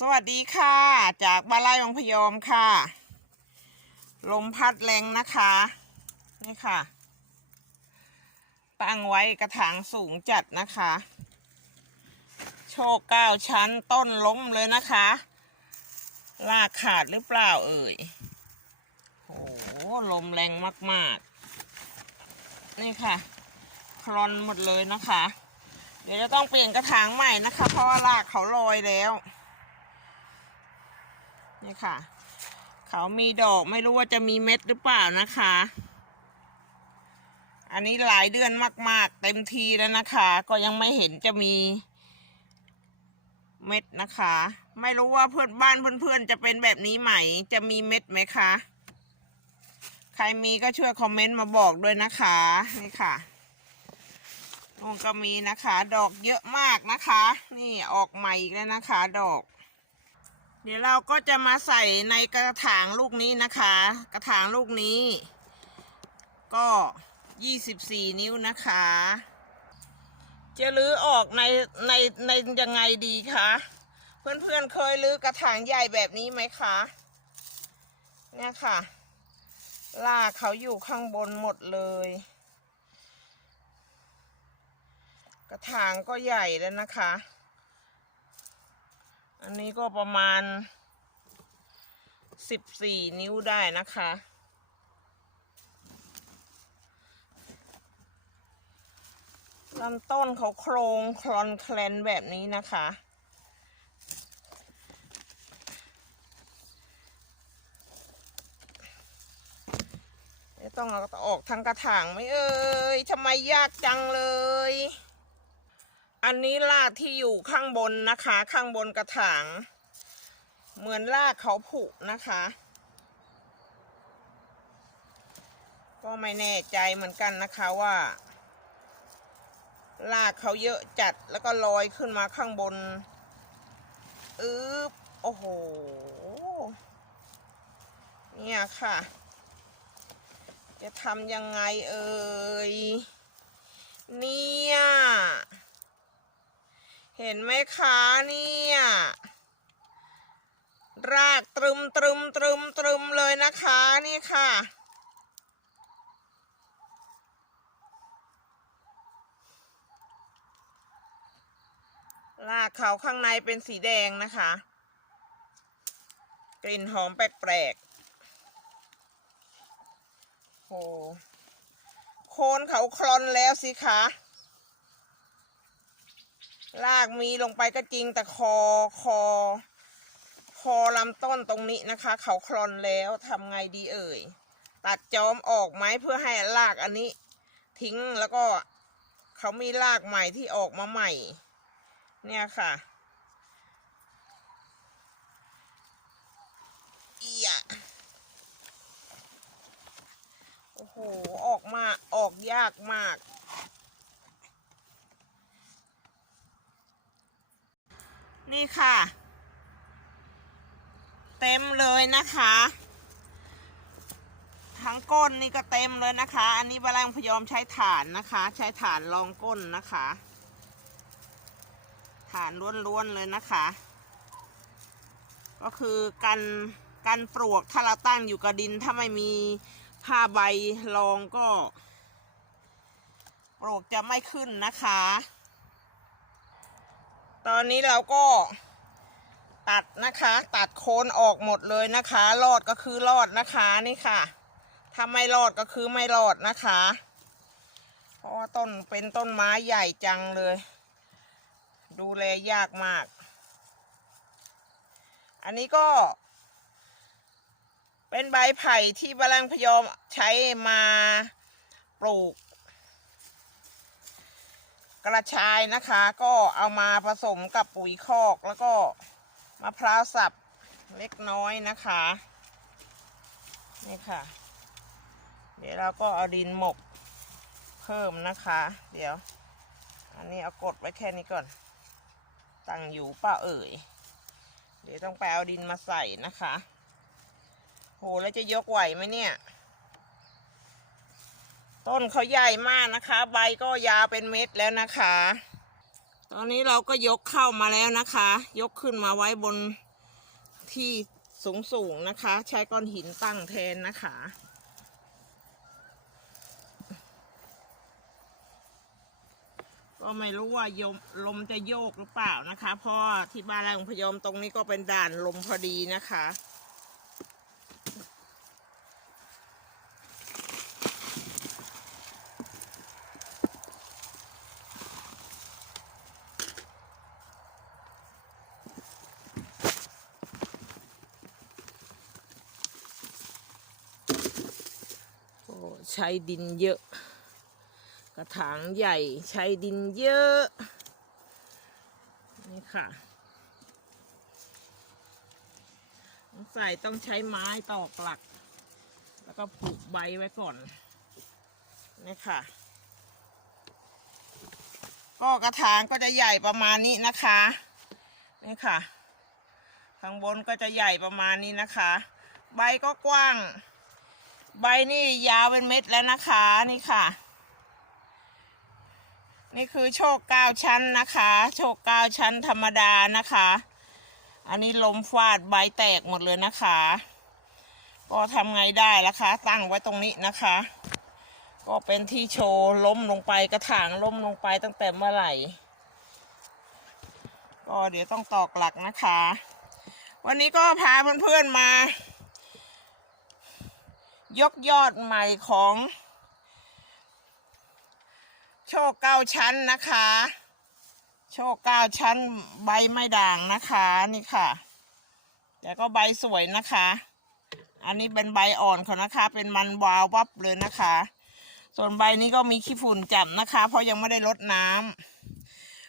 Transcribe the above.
สวัสดีค่ะ จากบ้านไร่วังพยอมค่ะ ลมพัดแรงนะคะ นี่ค่ะ ตั้งไว้กระถางสูงจัดนะคะ โชคเก้าชั้นต้นล้มเลยนะคะลากขาดหรือเปล่าเอ่ยโอ้ลมแรงมากๆ นี่ค่ะคลอนหมดเลยนะคะ เดี๋ยวจะต้องเปลี่ยนกระถางใหม่นะคะ เพราะว่ารากเขาลอยแล้ว นี่ค่ะ เขามีดอกไม่รู้ว่าจะมีเม็ดหรือเปล่านะคะ อันนี้หลายเดือนมาก ๆ เต็มทีแล้วนะคะ ก็ยังไม่เห็นจะมีเม็ดนะคะ ไม่รู้ว่าเพื่อนบ้านเพื่อนๆจะเป็นแบบนี้ไหม จะมีเม็ดไหมคะ ใครมีก็ช่วยคอมเมนต์มาบอกด้วยนะคะ นี่ค่ะนู่นก็มีนะคะ ดอกเยอะมากนะคะ นี่ออกใหม่อีกแล้วนะคะ ดอก เดี๋ยวเราก็จะมาใส่ในกระถางลูกนี้นะคะ กระถางลูกนี้ ก็24นิ้วนะคะ จะรื้อออกในในในยังไงดีคะเพื่อนๆเคยรื้อกระถางใหญ่แบบนี้ไหมคะเนี่ยค่ะลากเขาอยู่ข้างบนหมดเลย กระถางก็ใหญ่แล้วนะคะ อันนี้ก็ประมาณ14นิ้วได้นะคะ ลำต้นเขาโครงคลอนแคลนแบบนี้นะคะ ต้องเอาออกทางกระถางไหมเอ่ยทำไมยากจังเลย อันนี้รากที่อยู่ข้างบนนะคะ ข้างบนกระถาง เหมือนรากเขาผุนะคะ ก็ไม่แน่ใจเหมือนกันนะคะว่า รากเขาเยอะจัดแล้วก็ลอยขึ้นมาข้างบนอึ๊บโอ้โห เนี่ยค่ะ จะทำยังไงเอ่ยเนี่ย เห็นไหมคะเนี่ยรากตรึมตรึมตรึมตรึมเลยนะคะนี่ค่ะรากเขาข้างในเป็นสีแดงนะคะ กลิ่นหอมแปลกๆโอ้โคนเขาคลอนแล้วสิคะ รากมีลงไปก็จริงแต่คอคอ คอลำต้นตรงนี้นะคะ เขาคลอนแล้วทำไงดีเอ่ย ตัดจอมออกไหมเพื่อให้รากอันนี้ ทิ้งแล้วก็เขามีรากใหม่ที่ออกมาใหม่ เนี่ยค่ะเอียโอ้โห ออกมาออกยากมาก นี่ค่ะ เต็มเลยนะคะ ทั้งก้นนี่ก็เต็มเลยนะคะ อันนี้บาลังพยอมใช้ฐานนะคะ ใช้ฐานรองก้นนะคะ ฐานล้วนๆเลยนะคะ ก็คือกันกันปลวกถ้าเราตั้งอยู่กับดินถ้าไม่มีผ้าใบรองก็ ปลวกจะไม่ขึ้นนะคะ ตอนนี้เราก็ตัดนะคะ ตัดโคนออกหมดเลยนะคะ รอดก็คือรอดนะคะนี่ค่ะ ถ้าไม่รอดก็คือไม่รอดนะคะ เพราะว่าต้นเป็นต้นไม้ใหญ่จังเลย ดูแลยากมาก อันนี้ก็ เป็นใบไผ่ที่บาลังพยอมใช้มาปลูก กระชายนะคะ ก็เอามาผสมกับปุ๋ยคอกแล้วก็มะพร้าวสับเล็กน้อยนะคะนี่ค่ะ เดี๋ยวเราก็เอาดินหมกเพิ่มนะคะ เดี๋ยว อันนี้เอากดไว้แค่นี้ก่อน ตั้งอยู่เปล่าเอ่ย เดี๋ยวต้องไปเอาดินมาใส่นะคะ โหแล้วจะยกไหวไหมเนี่ย ต้นเขาใหญ่มากนะคะ ใบก็ยาวเป็นเม็ดแล้วนะคะ ตอนนี้เราก็ยกเข้ามาแล้วนะคะ ยกขึ้นมาไว้บนที่สูงสูงๆนะคะ ใช้ก้อนหินตั้งแทนนะคะ ก็ไม่รู้ว่ายมลมจะโยกหรือเปล่านะคะ เพราะที่บ้านแรงพยอมตรงนี้ก็เป็นด่านลมพอดีนะคะ ใช้ดินเยอะ กระถางใหญ่ใช้ดินเยอะ นี่ค่ะใส่ต้องใช้ไม้ตอกหลัก แล้วก็ผูกใบไว้ก่อนนี่ค่ะ ก็กระถางก็จะใหญ่ประมาณนี้นะคะนี่ค่ะ ข้างบนก็จะใหญ่ประมาณนี้นะคะ ใบก็กว้าง ใบนี่ยาวเป็นเม็ดแล้วนะคะนี่ค่ะ นี่คือโชคเก้าชั้นนะคะ โชคเก้าชั้นธรรมดานะคะ อันนี้ลมฟาดใบแตกหมดเลยนะคะ ก็ทำไงได้ล่ะคะ ตั้งไว้ตรงนี้นะคะ ก็เป็นที่โชว์ล้มลงไปกระถางล้มลงไปตั้งแต่เมื่อไหร่ก็เดี๋ยวต้องตอกหลักนะคะ วันนี้ก็พาเพื่อนๆมา ยกยอดใหม่ของ โชคเก้าชั้นนะคะ โชคเก้าชั้นใบไม่ด่างนะคะนี่ค่ะแต่ก็ใบสวยนะคะ อันนี้เป็นใบอ่อนเขานะคะ เป็นมันวาววับเลยนะคะ ส่วนใบนี้ก็มีขี้ฝุ่นจับนะคะ เพราะยังไม่ได้รดน้ำ